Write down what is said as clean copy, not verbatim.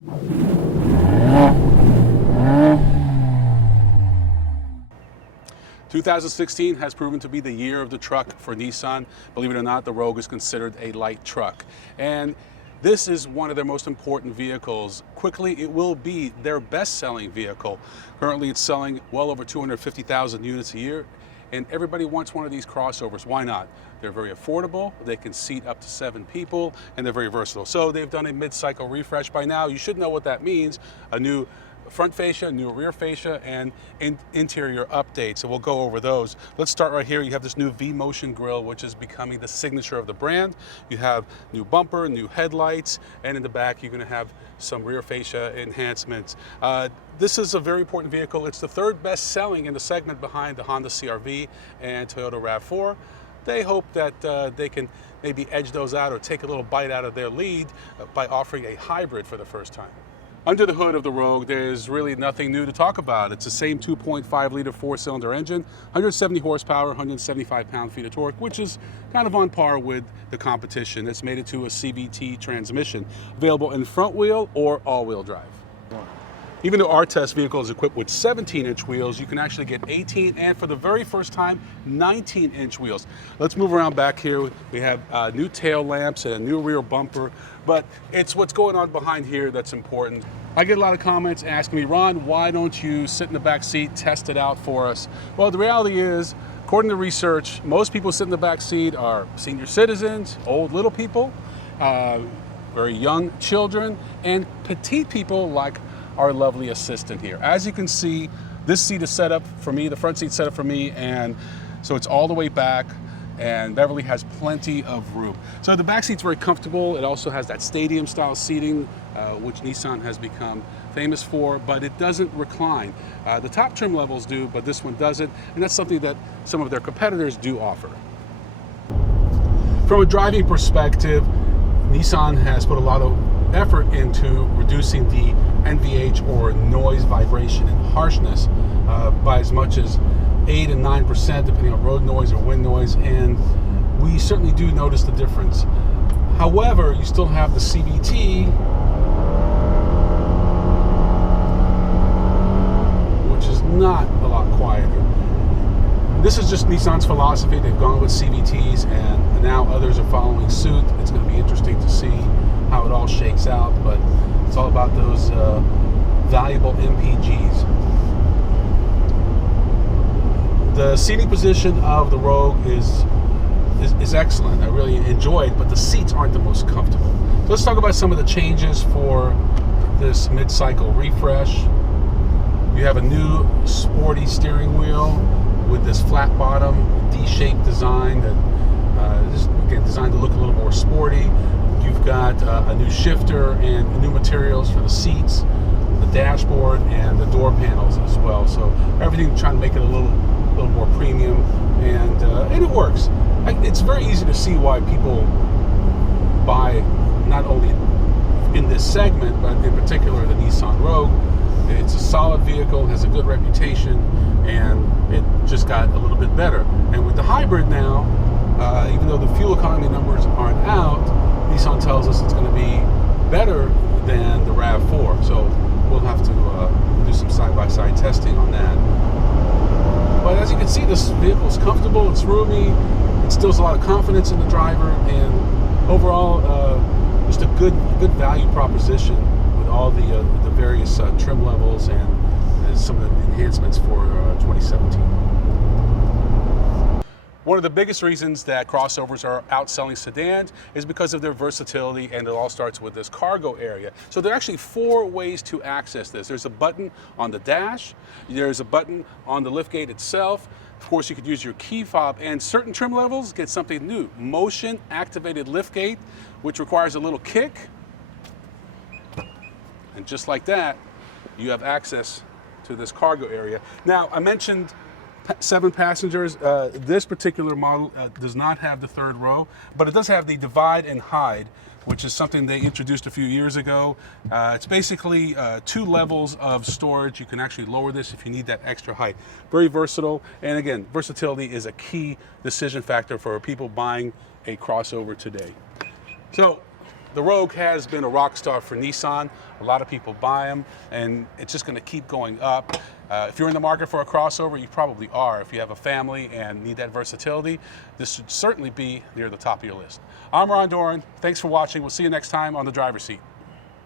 2016 has proven to be the year of the truck for Nissan. Believe it or not, the Rogue is considered a light truck. And this is one of their most important vehicles. Quickly, it will be their best-selling vehicle. Currently, it's selling well over 250,000 units a year, and everybody wants one of these crossovers. Why not? They're very affordable, they can seat up to 7 people, and they're very versatile. So they've done a mid-cycle refresh by now. You should know what that means. A new front fascia, new rear fascia, and interior updates. So we'll go over those. Let's start right here. You have this new V-Motion grille, which is becoming the signature of the brand. You have new bumper, new headlights, and in the back you're going to have some rear fascia enhancements. This is a very important vehicle. It's the 3rd best selling in the segment behind the Honda CR-V and Toyota RAV4. They hope that they can maybe edge those out or take a little bite out of their lead by offering a hybrid for the first time. Under the hood of the Rogue, there's really nothing new to talk about. It's the same 2.5 liter 4-cylinder engine, 170 horsepower, 175 pound-feet of torque, which is kind of on par with the competition. It's made it to a CVT transmission, available in front wheel or all-wheel drive. Even though our test vehicle is equipped with 17-inch wheels, you can actually get 18 and for the very first time, 19-inch wheels. Let's move around back here. We have new tail lamps and a new rear bumper, but it's what's going on behind here that's important. I get a lot of comments asking me, Ron, why don't you sit in the back seat, test it out for us? Well, the reality is, according to research, most people sit in the back seat are senior citizens, old little people, very young children, and petite people like our lovely assistant here. As you can see, this seat is set up for me, the front seat's set up for me, and so it's all the way back, and Beverly has plenty of room. So the back seat's very comfortable. It also has that stadium style seating, which Nissan has become famous for, but it doesn't recline. The top trim levels do, but this one doesn't, and that's something that some of their competitors do offer. From a driving perspective, Nissan has put a lot of effort into reducing the NVH or noise, vibration, and harshness by as much as 8 and 9% depending on road noise or wind noise, and we certainly do notice the difference. However, you still have the CVT, which is not a lot quieter. This is just Nissan's philosophy. They've gone with CVTs and now others are following suit. It's going to be interesting to see how it all shakes out, but it's all about those valuable MPGs. The seating position of the Rogue is excellent. I really enjoy it, but the seats aren't the most comfortable. So let's talk about some of the changes for this mid-cycle refresh. You have a new sporty steering wheel with this flat bottom, D-shaped design that is again designed to look a little more sporty. You've got a new shifter and new materials for the seats, the dashboard, and the door panels as well. So everything trying to make it a little more premium, and it works. It's very easy to see why people buy not only in this segment, but in particular the Nissan Rogue. It's a solid vehicle, has a good reputation, and it just got a little bit better. And with the hybrid now, even though the fuel economy numbers aren't out, Nissan tells us it's going to be better than the RAV4. So we'll have to do some side-by-side testing on that. But as you can see, this vehicle is comfortable, it's roomy, it instills a lot of confidence in the driver, and overall, just a good value proposition with all the various trim levels and some of the enhancements for 2017. One of the biggest reasons that crossovers are outselling sedans is because of their versatility, and it all starts with this cargo area. So there are actually 4 ways to access this. There's a button on the dash, there's a button on the liftgate itself. Of course, you could use your key fob, and certain trim levels get something new. Motion activated liftgate, which requires a little kick. And just like that, you have access to this cargo area. Now, I mentioned 7 passengers. This particular model does not have the 3rd row, but it does have the divide and hide, which is something they introduced a few years ago. It's basically 2 levels of storage. You can actually lower this if you need that extra height. Very versatile, and again, versatility is a key decision factor for people buying a crossover today. So The Rogue has been a rock star for Nissan. A lot of people buy them, and it's just going to keep going up. If you're in the market for a crossover, you probably are. If you have a family and need that versatility, this should certainly be near the top of your list. I'm Ron Doran. Thanks for watching. We'll see you next time on The Driver's Seat.